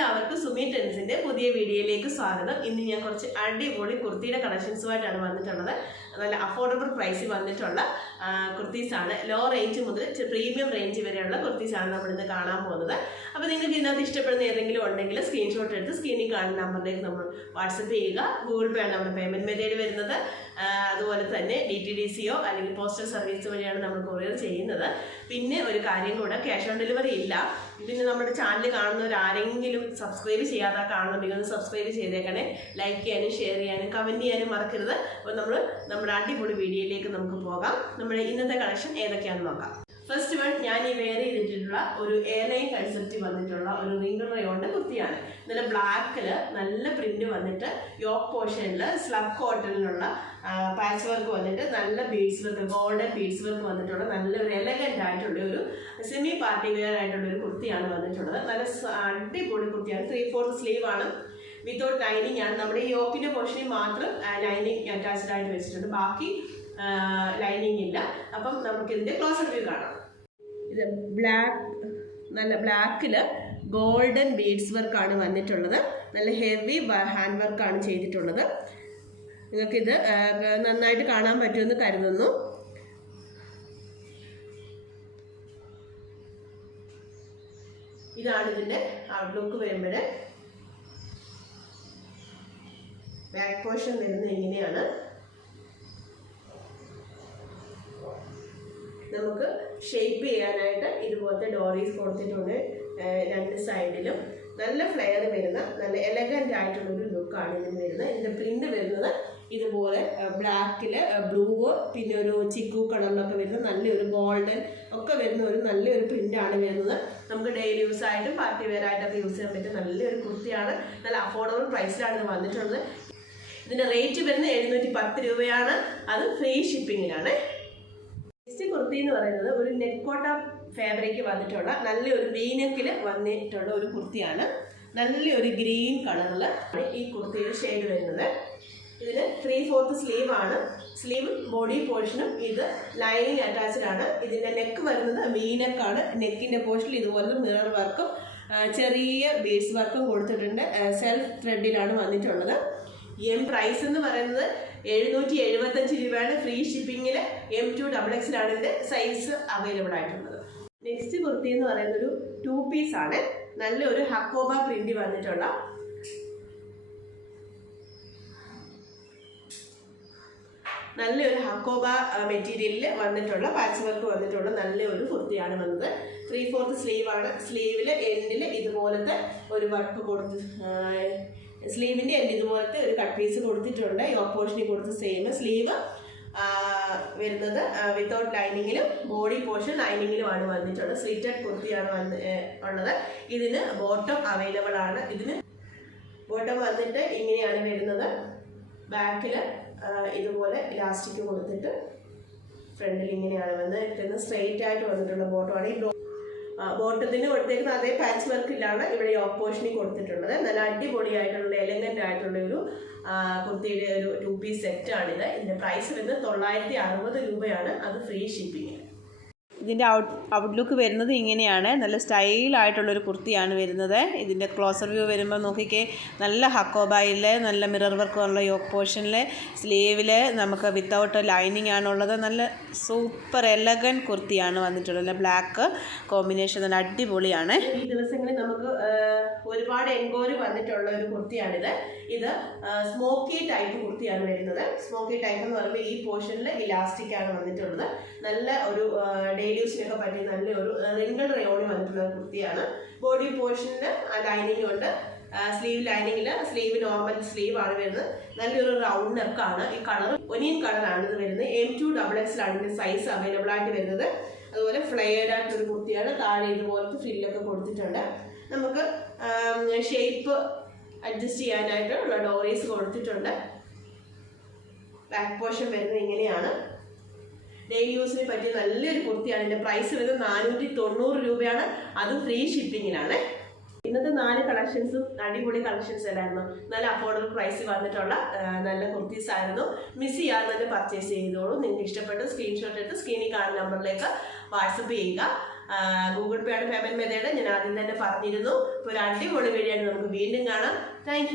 എല്ലാവർക്കും സുമി ടെൻസിന്റെ പുതിയ വീഡിയോയിലേക്ക് സ്വാഗതം. ഇന്ന് ഞാൻ കുറച്ച് അടിപൊളി കുർത്തിയുടെ കളക്ഷൻസുമായിട്ടാണ് വന്നിട്ടുള്ളത്. നല്ല അഫോർഡബിൾ പ്രൈസിൽ വന്നിട്ടുള്ള കുർത്തീസാണ് ലോ റേഞ്ച് മുതൽ പ്രീമിയം റേഞ്ച് വരെയുള്ള കുർത്തീസാണ് ഇന്ന് കാണാൻ പോകുന്നത്. അപ്പോൾ നിങ്ങൾക്ക് ഇതിനകത്ത് ഇഷ്ടപ്പെടുന്ന ഏതെങ്കിലും ഉണ്ടെങ്കിൽ സ്ക്രീൻഷോട്ട് എടുത്ത് സ്ക്രീനിൽ കാണുന്ന നമ്പറിലേക്ക് നമ്മൾ വാട്സപ്പ് ചെയ്യുക. ഗൂഗിൾ പേ ആണ് നമ്മുടെ പേയ്മെന്റ് മെത്തേഡ് വരുന്നത്. അതുപോലെ തന്നെ ഡി ടി ഡി സിയോ അല്ലെങ്കിൽ പോസ്റ്റൽ സർവീസ് വഴിയാണ് നമ്മൾ കൊറിയർ ചെയ്യുന്നത്. പിന്നെ ഒരു കാര്യം കൂടെ ക്യാഷ് ഓൺ ഡെലിവറി ഇല്ല. പിന്നെ നമ്മുടെ ചാനൽ കാണുന്നവർ ആരെങ്കിലും സബ്സ്ക്രൈബ് ചെയ്യാതെ കാണുന്നുണ്ടെങ്കിൽ ഒന്ന് സബ്സ്ക്രൈബ് ചെയ്തേക്കണേ. ലൈക്ക് ചെയ്യാനും ഷെയർ ചെയ്യാനും കമന്റ് ചെയ്യാനും മറക്കരുത്. അപ്പോൾ നമ്മൾ നമ്മുടെ അടിപൊളി വീഡിയോയിലേക്ക് നമുക്ക് പോകാം. നമ്മുടെ ഇന്നത്തെ കളക്ഷൻ ഏതൊക്കെയാണെന്ന് നോക്കാം. ഫസ്റ്റ് വൺ ഞാൻ ഈ വെയർ ചെയ്തിട്ടുള്ള ഒരു എയർലൈൻ കൺസെപ്റ്റ് വന്നിട്ടുള്ള ഒരു റിംഗ് റയോണിന്റെ കുർത്തിയാണ്. നല്ല ബ്ലാക്കിൽ നല്ല പ്രിന്റ് വന്നിട്ട് യോക്ക് പോർഷനിൽ സ്ലബ് കോട്ടണിലുള്ള പാച്ച് വർക്ക് വന്നിട്ട് നല്ല beads work golden beads work വന്നിട്ടുള്ള നല്ല ഒരു എലഗന്റ് ആയിട്ടുള്ള ഒരു സെമി പാർട്ടി വെയർ ആയിട്ടുള്ള ഒരു കുർത്തിയാണ് വന്നിട്ടുള്ളത്. നല്ല അടിപൊളി കുർത്തിയാണ്. ത്രീ ഫോർത്ത് സ്ലീവ് ആണ്. വിത്തൗട്ട് ലൈനിങ് ആണ്. നമ്മുടെ ഈ യോക്കിന്റെ പോർഷനിൽ മാത്രം ലൈനിങ് അറ്റാച്ച്ഡ് ആയിട്ട് വെച്ചിട്ടുണ്ട്. ബാക്കി ലൈനിങ് ഇല്ല. അപ്പം നമുക്ക് ഇതിന്റെ ക്ലോസർ വ്യൂ കാണാം. ഇത് ബ്ലാക്ക് നല്ല ബ്ലാക്കിൽ ഗോൾഡൻ ബീഡ്സ് വർക്കാണ് വന്നിട്ടുള്ളത്. നല്ല ഹെവി ഹാൻഡ് വർക്കാണ് ചെയ്തിട്ടുള്ളത്. നിങ്ങൾക്കിത് നന്നായിട്ട് കാണാൻ പറ്റുമെന്ന് കരുതുന്നു. ഇതാണ് ഇതിന്റെ ഔട്ട്ലുക്ക് വരുമ്പോൾ ബാക്ക് പോർഷൻ വരുന്നത് ഇങ്ങനെയാണ്. നമുക്ക് ഷെയ്പ്പ് ചെയ്യാനായിട്ട് ഇതുപോലത്തെ ഡോറീസ് കൊടുത്തിട്ടുണ്ട് രണ്ട് സൈഡിലും നല്ല ഫ്ലെയർ വരുന്ന നല്ല എലഗന്റ് ആയിട്ടുള്ളൊരു ലുക്കാണ് ഇതിന് വരുന്നത്. ഇതിന്റെ പ്രിന്റ് വരുന്നത് ഇതുപോലെ ബ്ലാക്കിൽ ബ്ലൂ പിന്നെ ഒരു ചിക്കു കളറിലൊക്കെ വരുന്ന നല്ലൊരു ഗോൾഡൻ ഒക്കെ വരുന്ന ഒരു നല്ലൊരു പ്രിന്റാണ് വരുന്നത്. നമുക്ക് ഡെയിലി യൂസ് ആയിട്ടും പാർട്ടി വെയർ ആയിട്ടൊക്കെ യൂസ് ചെയ്യാൻ പറ്റിയ നല്ലൊരു കുർത്തിയാണ്. നല്ല അഫോർഡബിൾ പ്രൈസിലാണ് ഇത് വന്നിട്ടുള്ളത്. ഇതിന്റെ റേറ്റ് വരുന്നത് എഴുന്നൂറ്റി പത്ത് രൂപയാണ്. അത് ഫ്രീ ഷിപ്പിങ്ങിലാണ് കുർത്തി എന്ന് പറയുന്നത് ഒരു നെറ്റ്കോട്ട ഫാബ്രിക് വന്നിട്ടുള്ള നല്ലൊരു വീനക്കിൽ വന്നിട്ടുള്ള ഒരു കുർത്തിയാണ്. നല്ലൊരു ഗ്രീൻ കളറിൽ ഈ കുർത്തിയുടെ ഷെയ്ഡ് വരുന്നത്. ഇതിന് ത്രീ ഫോർത്ത് സ്ലീവ് ആണ് സ്ലീവ് ബോഡി പോർഷനും ഇത് ലൈനിങ് അറ്റാച്ച്ഡ് ആണ്. ഇതിന്റെ നെക്ക് വരുന്നത് വീനക്കാണ്. നെക്കിന്റെ പോർഷനിൽ ഇതുപോലെ മിറർ വർക്കും ചെറിയ ബീഡ്സ് വർക്കും കൊടുത്തിട്ടുണ്ട്. സെൽഫ് ത്രെഡിലാണ് വന്നിട്ടുള്ളത്. എം പ്രൈസ് എന്ന് പറയുന്നത് എഴുന്നൂറ്റി എഴുപത്തഞ്ച് രൂപയാണ് ഫ്രീ ഷിപ്പിങ്ങിൽ എം ടു ഡബിൾ എക്സിലാണ് ഇതിന്റെ സൈസ് അവൈലബിൾ ആയിട്ടുള്ളത്. നെക്സ്റ്റ് കുർത്തി എന്ന് പറയുന്ന ഒരു ടു പീസ് ആണ്. നല്ലൊരു ഹക്കോബ പ്രിന്റ് വന്നിട്ടുള്ള. നല്ലൊരു ഹക്കോബ മെറ്റീരിയലിൽ വന്നിട്ടുള്ള പാച്ച് വർക്ക് വന്നിട്ടുള്ള നല്ലൊരു കുർത്തിയാണ് വന്നത്. ത്രീ ഫോർത്ത് സ്ലീവ് ആണ് സ്ലീവിൽ എൻഡിൽ ഇതുപോലത്തെ ഒരു വർക്ക് കൊടുത്ത് സ്ലീവിന്റെ എൻഡ് ഇതുപോലത്തെ ഒരു കട്ട് പീസ് കൊടുത്തിട്ടുണ്ട്. ഈ ഓപ്പോഷനിൽ കൊടുത്ത് സെയിം സ്ലീവ് വരുന്നത് വിത്തൗട്ട് ലൈനിങ്ങിലും ബോഡി പോർഷൻ ലൈനിങ്ങിലുമാണ് വന്നിട്ടുള്ളത്. സ്ലിറ്റഡ് കുർത്തിയാണ് വന്ന് ഉള്ളത്. ഇതിന് ബോട്ടം അവൈലബിൾ ആണ് ഇതിന് ബോട്ടം വന്നിട്ട് ഇങ്ങനെയാണ് വരുന്നത്. ബാക്കിൽ ഇതുപോലെ ഇലാസ്റ്റിക് കൊടുത്തിട്ട് ഫ്രണ്ടിൽ ഇങ്ങനെയാണ് വന്നത് സ്ട്രെയിറ്റ് ആയിട്ട് വന്നിട്ടുള്ള ബോട്ടമാണ് ഈ ബോട്ടത്തിന് കൊടുത്തേക്കുന്ന അതേ പാച്ച് വർക്കിലാണ് ഇവിടെ ഈ ഓപ്പോഷനിൽ കൊടുത്തിട്ടുള്ളത്. നല്ല അടിപൊളിയായിട്ടുള്ള എലഗന്റ് ആയിട്ടുള്ള ഒരു കുർത്തിയുടെ ഒരു ടു പീസ് സെറ്റാണിത് ഇതിന്റെ പ്രൈസ് വരുന്നത് തൊള്ളായിരത്തി അറുപത് രൂപയാണ്. അത് ഫ്രീ ഷിപ്പിംഗ് ഇതിന്റെ ഔട്ട് ഔട്ട്ലുക്ക് വരുന്നത് ഇങ്ങനെയാണ്. നല്ല സ്റ്റൈലായിട്ടുള്ളൊരു കുർത്തിയാണ് വരുന്നത്. ഇതിന്റെ ക്ലോസർ വ്യൂ വരുമ്പോൾ നോക്കിക്കേ നല്ല ഹക്കോബായിൽ നല്ല മിറർ വർക്ക് ഉള്ള യോക്ക് പോർഷനിൽ സ്ലീവിൽ നമുക്ക് വിത്തൗട്ട് ലൈനിങ് ആണുള്ളത്. നല്ല സൂപ്പർ എലഗൻ കുർത്തിയാണ് വന്നിട്ടുള്ളത്. നല്ല ബ്ലാക്ക് കോമ്പിനേഷൻ നല്ല അടിപൊളിയാണ്. ഈ ദിവസങ്ങളിൽ നമുക്ക് ഒരുപാട് എൻക്വയറി വന്നിട്ടുള്ള ഒരു കുർത്തിയാണിത്. ഇത് സ്മോക്കി ടൈപ്പ് കുർത്തിയാണ് വരുന്നത്. സ്മോക്കി ടൈപ്പ് എന്ന് പറയുമ്പോൾ ഈ പോർഷനിൽ ഇലാസ്റ്റിക് ആണ് വന്നിട്ടുള്ളത്. നല്ല ഒരു ഡെയിലി യൂസിനൊക്കെ പറ്റിയ നല്ലൊരു റിങ്കിൾ റയോണി വന്നിട്ടുള്ള കുർത്തിയാണ്. ബോഡി പോർഷനിൽ ലൈനിങ് ഉണ്ട്. സ്ലീവ് ലൈനിങ്ങിൽ സ്ലീവ് നോർമൽ സ്ലീവ് ആണ് വരുന്നത്. നല്ലൊരു റൗണ്ട് നെക്കാണ്. ഈ കളർ ഒനിയൻ കളറാണ് ഇത് വരുന്നത്. എം ടു ഡബിൾ എക്സിലാണ് ഇതിന്റെ സൈസ് അവൈലബിൾ ആയിട്ട് വരുന്നത്. അതുപോലെ ഫ്ലെയർഡ് ആയിട്ടൊരു കുർത്തിയാണ്. താഴെ ഇതുപോലത്തെ ഫില്ലൊക്കെ കൊടുത്തിട്ടുണ്ട്. നമുക്ക് ഷേപ്പ് അഡ്ജസ്റ്റ് ചെയ്യാനായിട്ട് ഉള്ള ഡോറീസ് കൊടുത്തിട്ടുണ്ട്. ബാക്ക് പോർഷൻ വരുന്നത് ഇങ്ങനെയാണ്. ഡെയിലി യൂസിന് പറ്റിയ നല്ലൊരു കുർത്തിയാണ് ഇതിന്റെ പ്രൈസ് വരുന്നത് നാനൂറ്റി തൊണ്ണൂറ് രൂപയാണ്. അതും ഫ്രീ ഷിപ്പിങ്ങിനാണ് ഇന്നത്തെ നാല് കളക്ഷൻസും അടിപൊളി കളക്ഷൻസ് അല്ലായിരുന്നു. നല്ല അഫോർഡബിൾ പ്രൈസിൽ വന്നിട്ടുള്ള നല്ല കുർത്തീസ് ആയിരുന്നു. മിസ് ചെയ്യാതെ തന്നെ പർച്ചേസ് ചെയ്തോളൂ. നിങ്ങൾക്ക് ഇഷ്ടപ്പെട്ട സ്ക്രീൻഷോട്ട് എടുത്ത് സ്ക്രീനിൽ കാണുന്ന നമ്പറിലേക്ക് വാട്സപ്പ് ചെയ്യുക. ഗൂഗിൾ പേ ആണ് പേയ്മെന്റ് മെത്തേഡ് ഞാൻ ആദ്യം തന്നെ പറഞ്ഞിരുന്നു. ഒരു അടിപൊളി വീഡിയോ നമുക്ക് വീണ്ടും കാണാം. താങ്ക്